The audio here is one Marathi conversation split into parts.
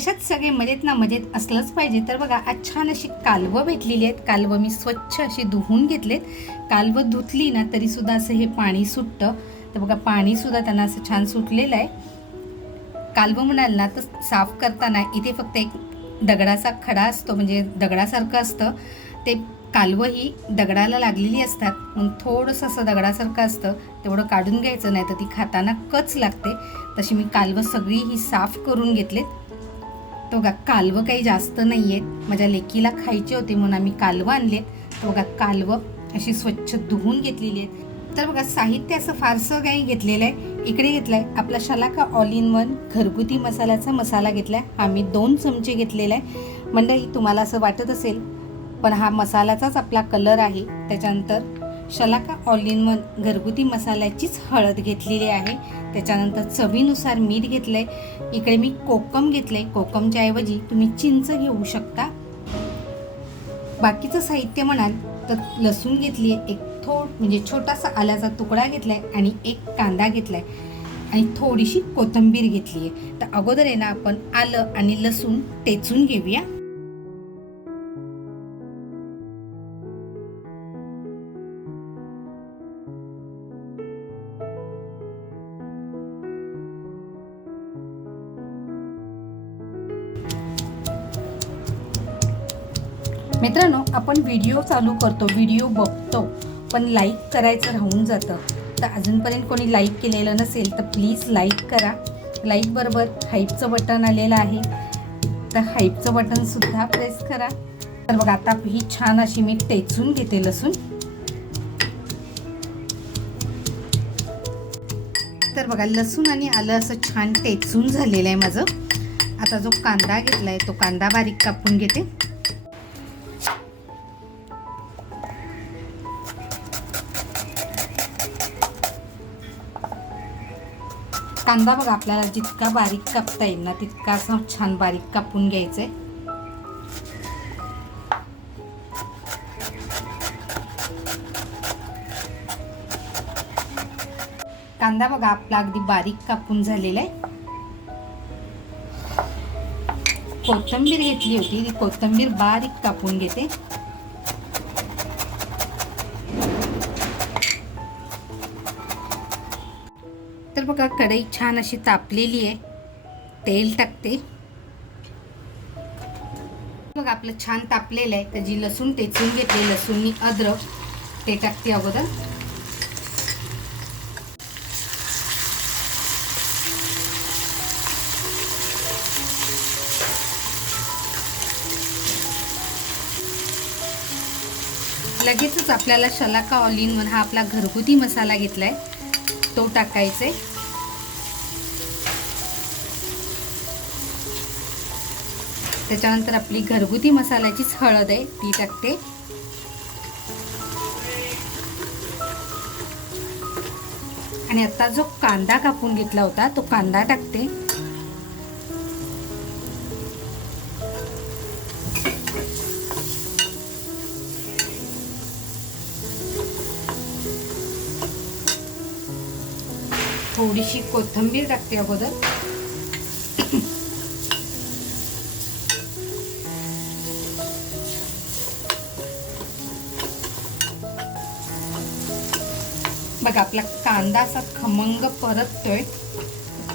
कशात सगळे मजेत ना मजेत असलंच पाहिजे. तर बघा आज छान अशी कालवं भेटलेली आहेत. कालवं मी स्वच्छ अशी धुवून घेतलेत. कालवं धुतली ना तरीसुद्धा असं हे पाणी सुटतं. तर बघा पाणीसुद्धा त्यांना असं छान सुटलेलं आहे. कालवं म्हणाल ना तर साफ करताना इथे फक्त एक दगडाचा खडा असतो म्हणजे दगडासारखं असतं. ते कालवं ही दगडाला लागलेली असतात. म्हणून थोडंसं असं दगडासारखं असतं. तेवढं काढून घ्यायचं नाही तर ती खाताना कच लागते. तशी मी कालवं सगळी ही साफ करून घेतलेत. तो बघा कालवं काही जास्त नाही आहेत माझ्या लेकीला खायचे होते म्हणून आम्ही कालवं आणलेत. तर बघा कालवं अशी स्वच्छ धुवून घेतलेली आहेत. तर बघा साहित्य असं फारसं काही घेतलेलं आहे. इकडे घेतलं आहे आपला शलाका ऑल इन वन घरगुती मसाल्याचा मसाला घेतला आहे आम्ही दोन चमचे घेतलेला आहे. मंडळी तुम्हाला असं वाटत असेल पण हा मसाल्याचाच आपला कलर आहे. त्याच्यानंतर शलाका ऑल इन वन घरगुती मसाल्याचीच हळद घेतलेली आहे. त्याच्यानंतर चवीनुसार मीठ घेतलं आहे इकडे मी कोकम घेतलं आहे कोकमच्या ऐवजी तुम्ही चिंच घेऊ शकता. बाकीचं साहित्य म्हणाल तर लसूण घेतली आहे एक थोड म्हणजे छोटासा आल्याचा तुकडा घेतला आहे आणि एक कांदा घेतला आहे आणि थोडीशी कोथिंबीर घेतली आहे तर अगोदर आहे ना आपण आलं आणि लसूण टेचून घेऊया. मित्रांनो आपण व्हिडिओ चालू करतो व्हिडिओ बघतो. पण लाईक करायचं राहून जातं. तर अजूनपर्यंत कोणी लाईक केलेलं नसेल तर प्लीज लाईक करा. लाईक बरोबर हाईपचं बटन आलेलं आहे. तर हाईपचं बटनसुद्धा प्रेस करा. तर बघा आता ही छान अशी मी टेचून घेते लसूण. तर बघा लसूण आणि आलं असं छान टेचून झालेलं आहे माझं. आता जो कांदा घेतला आहे तो कांदा बारीक कापून घेते. कांदा बघा आपल्याला जितका बारीक कापता येईल ना तितका असं छान बारीक कापून घ्यायचंय. कांदा बघा आपला अगदी बारीक कापून झालेला आहे कोथंबीर घेतली होती ती कोथंबीर बारीक कापून घेते. बघा कढई छान अशी तापलेली आहे. तेल टाकते. बघा आपलं छान तापलेलं आहे. तर जी लसूण टेचून घेतली लसूणनी अद्रक ते टाकते अगोदर. लगेचच आपल्याला शलाका ऑलिन वन हा आपला घरगुती मसाला घेतलाय. तो टाकायचा आहे त्याच्यानंतर आपली घरगुती मसाल्याचीच हळद आहे ती टाकते. आणि आता जो कांदा कापून घेतला होता तो कांदा टाकते. थोडीशी कोथिंबीर टाकते अगोदर. बघा आपला कांदा असा खमंग परततोय.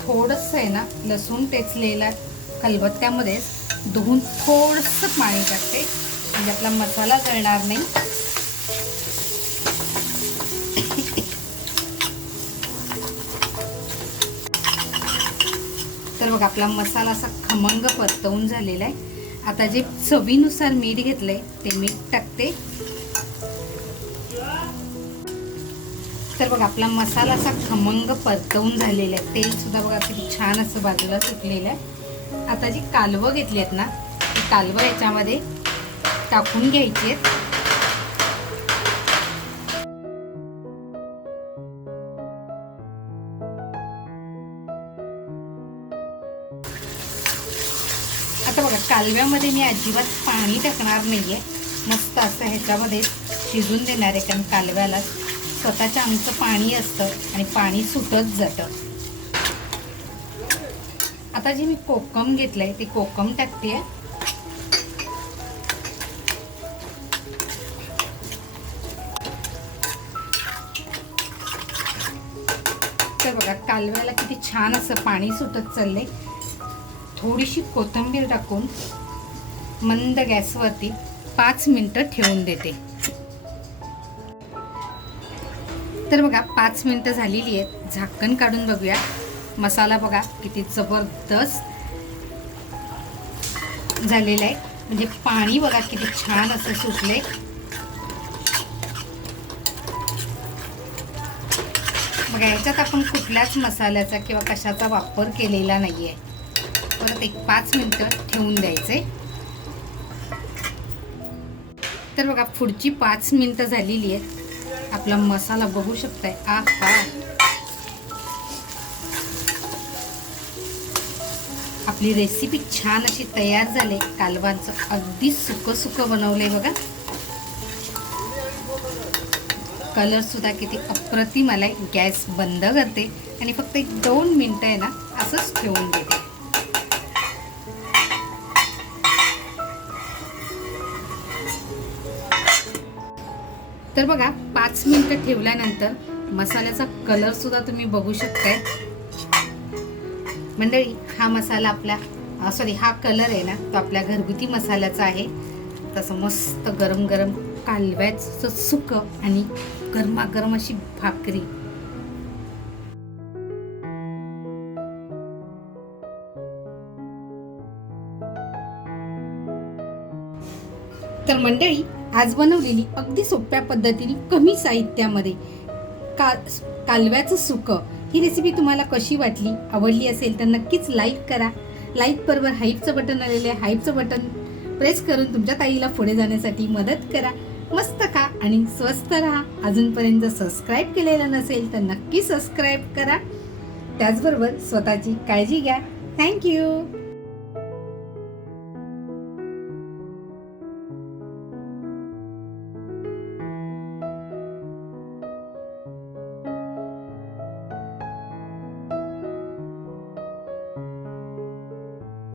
थोडंसं आहे ना लसूण टेचलेला खलबत्त्यामध्ये धुवून थोडंसं पाणी टाकते. म्हणजे आपला मसाला जळणार नाही. तर बघा आपला मसाला असा खमंग परतवून झालेला आहे. आता जे चवीनुसार मीठ घेतलं आहे ते मीठ टाकते. तर बघा आपला मसाला असा खमंग परतवून झालेला आहे. तेल सुद्धा बघा किती छान असं बाजूला सुटलेलं आहे. आता जी कालवं घेतली आहेत ना ती कालवं याच्यामध्ये टाकून घ्यायची आहेत. आता बघा कालव्यामध्ये मी अजिबात पाणी टाकणार नाही आहे मस्त असं ह्याच्यामध्ये शिजून देणार आहे कारण कालव्याला स्वतःच्या आमचं पाणी असतं आणि पाणी सुटत जातं. आता जे मी कोकम घेतलंय ते कोकम टाकते तर बघा कालव्याला किती छान असं पाणी सुटत चाललंय. थोडीशी कोथिंबीर टाकून मंद गॅसवरती पाच मिनटं ठेवून देते. तर बघा पाच मिनटं झालेली आहेत. झाकण काढून बघूया. मसाला बघा किती जबरदस्त झालेला आहे. म्हणजे पाणी बघा किती छान असं सुटलंय. बघा याच्यात आपण कुठल्याच मसाल्याचा किंवा कशाचा वापर केलेला नाही आहे परत एक पाच मिनटं ठेवून द्यायचे तर बघा पुढची पाच मिनटं झालेली आहेत. आपला मसाला बघू शकताय. आ आपली रेसिपी छान अशी तयार झाली. कालवांचं अगदी सुक सुक बनवलंय बघा. कलर सुद्धा किती अप्रतिम आलाय. गॅस बंद करते. आणि फक्त एक दोन मिनटं आहे ना असंच ठेवून देते. तर बघा पाच मिनिटं ठेवल्यानंतर मसाल्याचा कलर सुद्धा तुम्ही बघू शकताय. मंडळी हा मसाला आपला सॉरी हा कलर आहे ना तो आपल्या घरगुती मसाल्याचा आहे. तसं मस्त गरम गरम कालव्याचं सुक आणि गरमागरम अशी भाकरी. तर मंडळी आज बनवलेली अगदी सोप्या पद्धतीने कमी साहित्यामध्ये का कालव्याचं सुकं. ही रेसिपी तुम्हाला कशी वाटली आवडली असेल तर नक्कीच लाईक करा. लाईक बरोबर हाईपचं बटन आलेलं आहे. हाईपचं बटन प्रेस करून तुमच्या ताईला पुढे जाण्यासाठी मदत करा. मस्त खा आणि स्वस्त राहा. अजूनपर्यंत सबस्क्राईब केलेलं नसेल तर नक्की सबस्क्राईब करा. त्याचबरोबर स्वतःची काळजी घ्या. थँक्यू